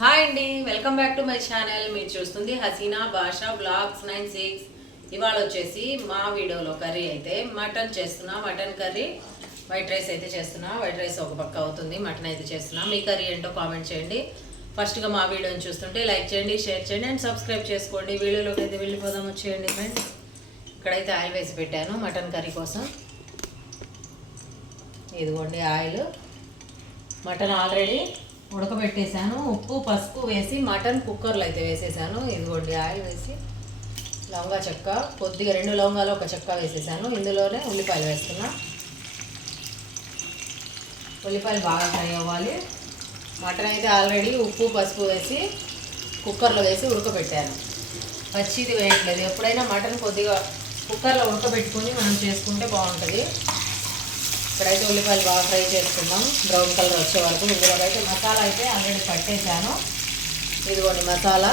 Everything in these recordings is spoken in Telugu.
హాయ్ అండి welcome back to my channel. మీరు చూస్తుంది Haseena Basha vlogs nine six. ఇవాళ వచ్చేసి మా వీడియోలో కర్రీ అయితే మటన్ చేస్తున్నా మటన్ కర్రీ వైట్ రైస్ అయితే చేస్తున్నా. వైట్ రైస్ ఒక పక్క అవుతుంది మటన్ అయితే చేస్తున్నా. మీ కర్రీ ఏంటో కామెంట్ చేయండి. ఫస్ట్గా మా వీడియోని చూస్తుంటే లైక్ చేయండి షేర్ చేయండి అండ్ సబ్స్క్రైబ్ చేసుకోండి. వీడియోలోకి అయితే వెళ్ళిపోదాం వచ్చేయండి ఫ్రెండ్స్. ఇక్కడైతే ఆయిల్ వేసి పెట్టాను మటన్ కర్రీ కోసం. ఇదిగోండి ఆయిల్. Mutton already ఉడకబెట్టేశాను. ఉప్పు పసుపు వేసి మటన్ కుక్కర్లో అయితే వేసేసాను. ఇదిగోండి ఆయిల్ వేసి లవంగా చెక్క కొద్దిగా రెండు లవంగాలు ఒక చెక్క వేసేసాను. ఇందులోనే ఉల్లిపాయలు వేస్తున్నా. ఉల్లిపాయలు బాగా ఫ్రై అవ్వాలి. మటన్ అయితే ఆల్రెడీ ఉప్పు పసుపు వేసి కుక్కర్లో వేసి ఉడకబెట్టాను. పచ్చిది వేయట్లేదు. ఎప్పుడైనా మటన్ కొద్దిగా కుక్కర్లో ఉడకబెట్టుకొని మనం చేసుకుంటే బాగుంటుంది. ఇప్పుడైతే ఉల్లిపాయలు బాగా ఫ్రై చేసుకుందాం. బ్రౌన్ కలర్ వచ్చే వరకు ఇందులో అయితే మసాలా అయితే ఆల్రెడీ పట్టేశాను. ఇదిగోండి మసాలా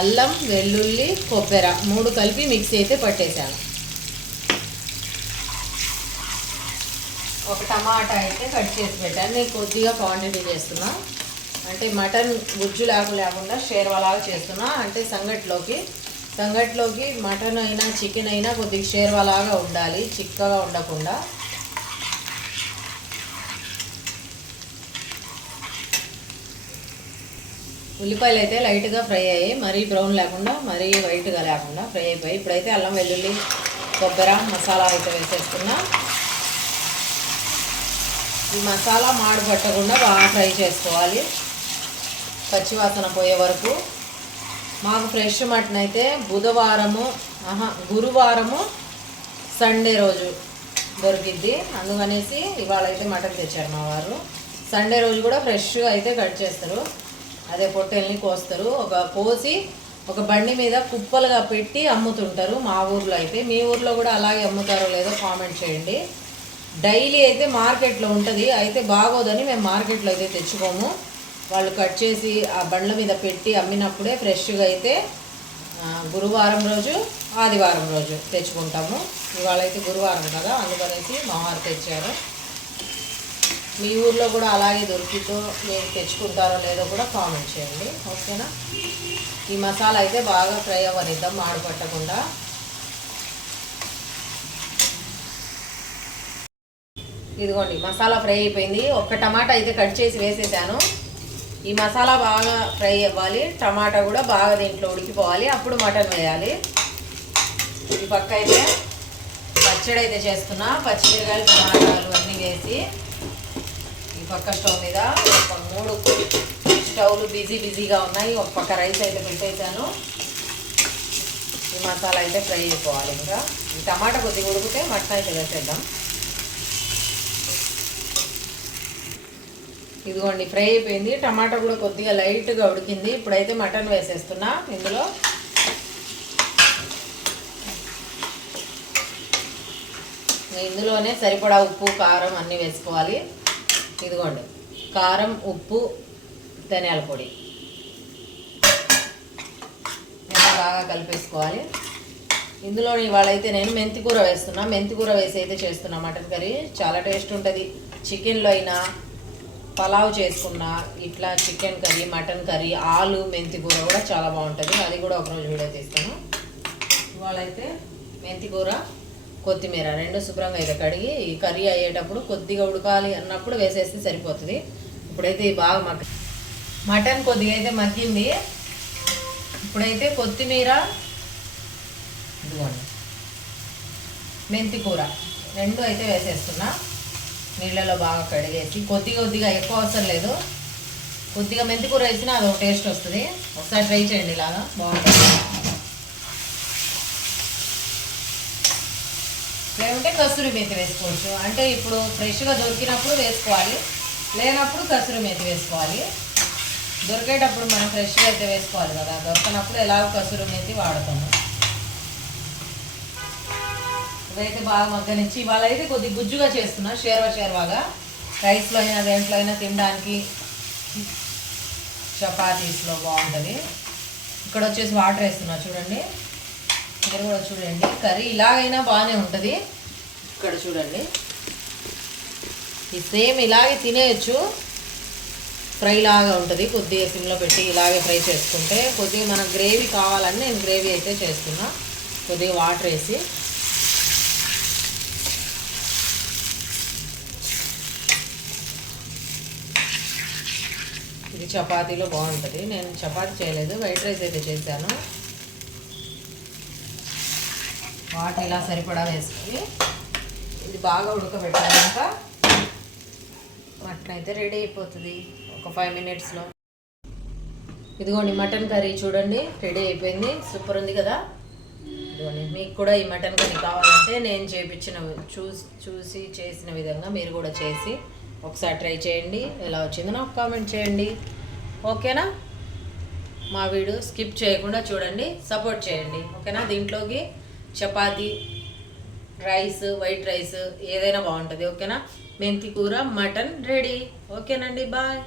అల్లం వెల్లుల్లి కొబ్బరి మూడు కలిపి మిక్సీ అయితే పట్టేశాను. ఒక టమాటా అయితే కట్ చేసి పెట్టాను. నేను కొద్దిగా క్వాంటిటీ చేస్తున్నా. అంటే మటన్ గుజ్జు లేక లేకుండా షేర్వాలాగా చేస్తున్నా. అంటే సంగట్లోకి సంగట్లోకి మటన్ అయినా చికెన్ అయినా కొద్దిగా షేర్వాలాగా ఉండాలి చిక్కగా ఉండకుండా. ఉల్లిపాయలు అయితే లైట్గా ఫ్రై అయ్యాయి. మరీ బ్రౌన్ లేకుండా మరీ వైట్గా లేకుండా ఫ్రై అయిపోయి ఇప్పుడైతే అల్లం వెల్లుల్లి కొబ్బరి మసాలా అయితే వేసేస్తున్నా. ఈ మసాలా మాడు పట్టకుండా బాగా ఫ్రై చేసుకోవాలి. పచ్చివాసన పోయే వరకు. మాకు ఫ్రెష్ మటన్ అయితే బుధవారము ఆహా గురువారము సండే రోజు దొరికిద్ది. అందుకనేసి ఇవాళ అయితే మటన్ తెచ్చారు మా వారు. సండే రోజు కూడా ఫ్రెష్గా అయితే కట్ చేస్తారు. అదే పొట్టెల్ని కోస్తారు. ఒక కోసి ఒక బండి మీద కుప్పలుగా పెట్టి అమ్ముతుంటారు మా ఊర్లో అయితే. మీ ఊర్లో కూడా అలాగే అమ్ముతారో లేదో కామెంట్ చేయండి. డైలీ అయితే మార్కెట్లో ఉంటుంది. అయితే బాగోదని మేము మార్కెట్లో అయితే తెచ్చుకోము. వాళ్ళు కట్ చేసి ఆ బండ్ల మీద పెట్టి అమ్మినప్పుడే ఫ్రెష్గా అయితే గురువారం రోజు ఆదివారం రోజు తెచ్చుకుంటాము. ఇవాళ అయితే గురువారం కదా అందుకనేసి మా వారు తెచ్చారు. మీ ఊర్లో కూడా అలాగే దొరికితో మీరు తెచ్చుకుంటారో లేదో కూడా కామెంట్ చేయండి ఓకేనా? ఈ మసాలా అయితే బాగా ఫ్రై అవ్వనిద్దాం మాడు పట్టకుండా ఇదిగోండి మసాలా ఫ్రై అయిపోయింది. ఒక్క టమాటా అయితే కట్ చేసి వేసేసాను. ఈ మసాలా బాగా ఫ్రై అవ్వాలి. టమాటా కూడా బాగా దీంట్లో ఉడికిపోవాలి. అప్పుడు మటన్ వేయాలి. ఈ పక్క అయితే పచ్చడి అయితే చేస్తున్నా పచ్చిమిరకాయలు టమాటాలు అన్నీ వేసి పక్క స్టవ్ మీద ఒక మూడు స్టవ్లు బిజీ బిజీగా ఉన్నాయి. ఒక పక్క రైస్ అయితే పెట్టేశాను. ఈ మసాలా అయితే ఫ్రై అయిపోవాలి ఇంకా. ఈ టమాటా కొద్దిగా ఉడికితే మటన్ అయితే వేసేద్దాం ఇదిగోండి ఫ్రై అయిపోయింది. టమాటా కూడా కొద్దిగా లైట్గా ఉడికింది. ఇప్పుడైతే మటన్ వేసేస్తున్నా. ఇందులో ఇందులోనే సరిపడా ఉప్పు కారం అన్నీ వేసుకోవాలి. ఇదిగోండి. కారం ఉప్పు ధనియాల పొడి. ఇలా బాగా కలిపేసుకోవాలి. ఇందులో అయితే నేను మెంతి కూర వేస్తున్నా. మెంతి కూర వేసి అయితే చేస్తున్నా మటన్ కర్రీ. చాలా టేస్ట్ ఉంటుంది. చికెన్లో అయినా పలావ్ చేసుకున్నా ఇట్లా చికెన్ కర్రీ మటన్ కర్రీ ఆలు మెంతి కూర కూడా చాలా బాగుంటుంది. అది కూడా ఒకరోజు వీడియో తీస్తాను. ఇవాళైతే మెంతి కూర కొత్తిమీర రెండు శుభ్రంగా అయితే కడిగి ఈ కర్రీ అయ్యేటప్పుడు కొద్దిగా ఉడకాలి అన్నప్పుడు వేసేస్తే సరిపోతుంది. ఇప్పుడైతే ఇది బాగా మగ్గ మటన్ కొద్దిగా అయితే మగ్గింది. ఇప్పుడైతే కొత్తిమీర ఇదిగోండి మెంతి కూర రెండు అయితే వేసేస్తున్నా. నీళ్ళలో బాగా కడిగేసి కొద్దిగా కొద్దిగా ఎక్కువ అవసరం లేదు. కొద్దిగా మెంతి కూర వేసినా అది ఒక టేస్ట్ వస్తుంది. ఒకసారి ట్రై చేయండి ఇలాగా. బాగుంటుంది. లేకుంటే కసూరి మేతి వేసుకోవచ్చు. అంటే ఇప్పుడు ఫ్రెష్గా దొరికినప్పుడు వేసుకోవాలి. లేనప్పుడు కసూరి మేతి వేసుకోవాలి. దొరికేటప్పుడు మనం ఫ్రెష్గా అయితే వేసుకోవాలి కదా. దొరకనప్పుడు ఎలాగో కసూరి మేతి వాడతాము. ఇదైతే బాగా మగ్గనిచ్చి ఇవాళ అయితే కొద్ది గుజ్జుగా చేస్తున్నా. షేర్వా షేర్వాగా. రైస్లో అయినా దేంట్లో అయినా తినడానికి చపాతీస్లో బాగుంటుంది. ఇక్కడ వచ్చేసి వాటర్ వేస్తున్నా చూడండి. ఇక్కడ కూడా చూడండి. కర్రీ ఇలాగైనా బాగానే ఉంటుంది. ఇక్కడ చూడండి. ఈ సేమ్ ఇలాగే తినేయచ్చు. ఫ్రై లాగా ఉంటుంది. కొద్దిగా సిమ్లో పెట్టి ఇలాగే ఫ్రై చేసుకుంటే కొద్దిగా మనకు గ్రేవీ కావాలని నేను గ్రేవీ అయితే చేస్తున్నా కొద్దిగా వాటర్ వేసి. ఇది చపాతీలో బాగుంటుంది. నేను చపాతీ చేయలేదు. వైట్ రైస్ అయితే చేశాను. వాటర్ ఇలా సరిపడా వేసుకొని ఇది బాగా ఉడకబెట్టాక మటన్ అయితే రెడీ అయిపోతుంది. ఒక ఫైవ్ మినిట్స్లో ఇదిగోండి మటన్ కర్రీ చూడండి. రెడీ అయిపోయింది. సూపర్ ఉంది కదా? ఇదిగోండి మీకు కూడా ఈ మటన్ కర్రీ కావాలంటే నేను చేపించిన చూసి చూసి చేసిన విధంగా మీరు కూడా చేసి ఒకసారి ట్రై చేయండి. ఎలా వచ్చిందో నాకు కామెంట్ చేయండి. ఓకేనా? మా వీడియో స్కిప్ చేయకుండా చూడండి. సపోర్ట్ చేయండి. ఓకేనా? దీంట్లోకి చపాతీ రైస్ వైట్ రైస్ ఏదైనా బాగుంటుంది ఓకేనా? మెంతి కూర మటన్ రెడీ. ఓకేనండి బాయ్.